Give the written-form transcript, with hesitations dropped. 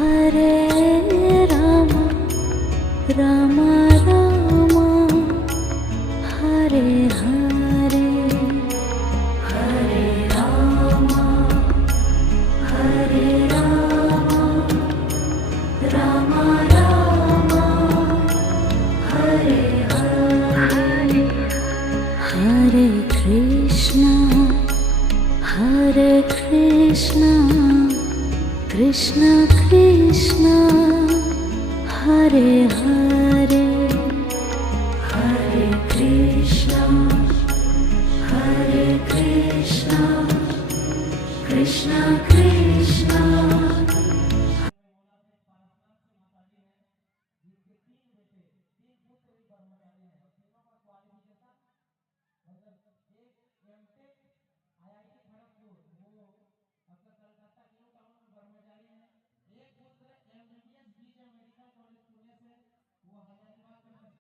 Hare Ram Ram Ram Hare Hare Hare Ram Ram Ram Hare Hare Hare Krishna Krishna Krishna Hare Hare Hare Krishna Krishna Krishna